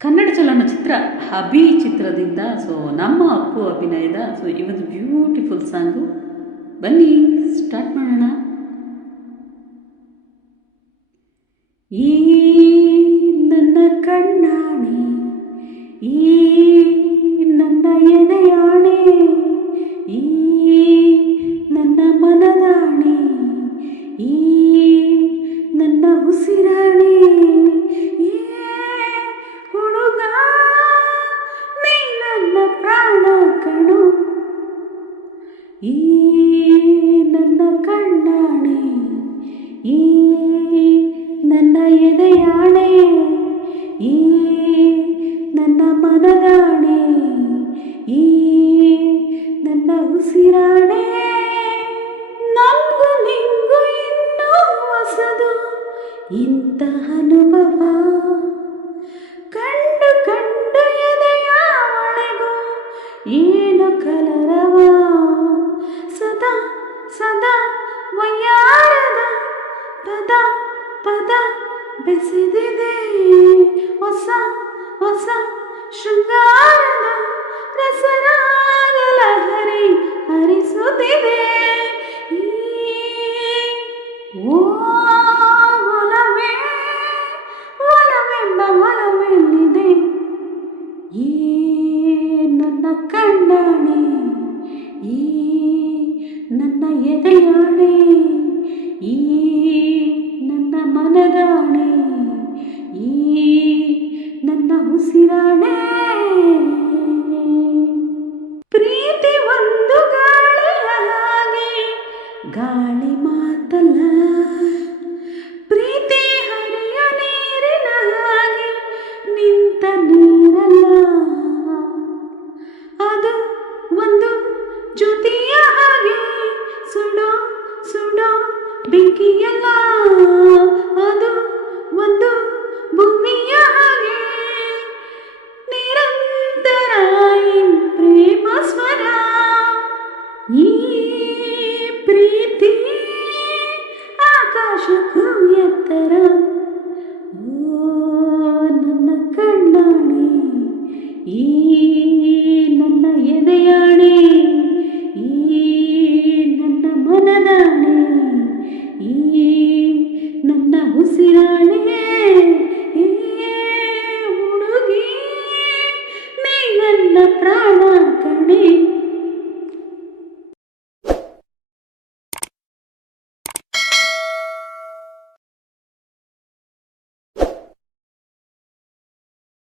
ಕನ್ನಡ ಚಲನಚಿತ್ರ ಅಭಿ ಚಿತ್ರದಿಂದ ನಮ್ಮ ಅಪ್ಪು ಅಭಿನಯದ ಈ ಒಂದು ಬ್ಯೂಟಿಫುಲ್ ಸಾಂಗು. ಬನ್ನಿ ಸ್ಟಾರ್ಟ್ ಮಾಡೋಣ. ಈ ನನ್ನ ಕಣ್ಣಾಣೆ, ಈ ನನ್ನ ಎದೆಯಾಣೆ, ಈ ನನ್ನ ಮನದಾಣೆ, ಈ ನನ್ನ ಉಸಿರಾಣೆ, ಏ ಹುಡುಗ ನೀ ನನ್ನ ಪ್ರಾಣ ಕಣು, ಈ ನನ್ನ ಕಣ್ಣಾಣೆ, ಈ ನನ್ನ ಎದೆಯಾಣೆ, ಈ ನನ್ನ ಮನದಾಣೆ, ಈ ನನ್ನ ಉಸಿರಾಣೆ. ನನಗೂ ನಿಂಗೂ ಇನ್ನೂ ಹೊಸದು ಇಂಥ ಅನುಭವ, ಕಂಡು ಕಂಡು ಎದೆಯ ಒಳಗೂ ಏನು ಕಲರವ, ಸದಾ ಸದಾ ವಯ್ಯಾರದ ಪದ ಪದ ಬೆಸೆದಿದೆ, ಹೊಸ ಹೊಸ ಶೃಂಗಾರದ ರಸರಾಗಲ ಹರಿಸುತ್ತಿದೆ. ಓ ಒಲವೇ ಒಲವೆಂಬ ಒಲವೆಲ್ಲಿದೆ, ಈ ನನ್ನ ಕಣ್ಣಾಣೆ, ಈ ನನ್ನ ಎದೆಯಾಣೆ, ಈ ನನ್ನ ಮನದಾಣೆ, ಈ ನನ್ನ ಉಸಿರಾಣೆ. ಪ್ರೀತಿ ಒಂದು ಗಾಳಿಯ ಹಾಗೆ, ಗಾಳಿ ಮಾತಲ್ಲ, ಪ್ರೀತಿ ಹರಿಯ ನೀರಿನ ಹಾಗೆ, ನಿಂತ ನೀರಲ್ಲ, ಅದು ಒಂದು ಜ್ಯೋತಿಯ ಹಾಗೆ, ಸುಡೋ ಸುಡೋ ಬೆಂಕಿಯಲ್ಲ, ಅದು ಒಂದು ಭೂಮಿಯ ಹಾಗೆ, ನಿರಂತರ ಈ ಪ್ರೇಮ ಸ್ವರ, ಈ ಪ್ರೀತಿ ಆಕಾಶಕ್ಕೂ ಎತ್ತರ. ಓ ನನ್ನ ಕಣ್ಣಾಣೆ, ಈ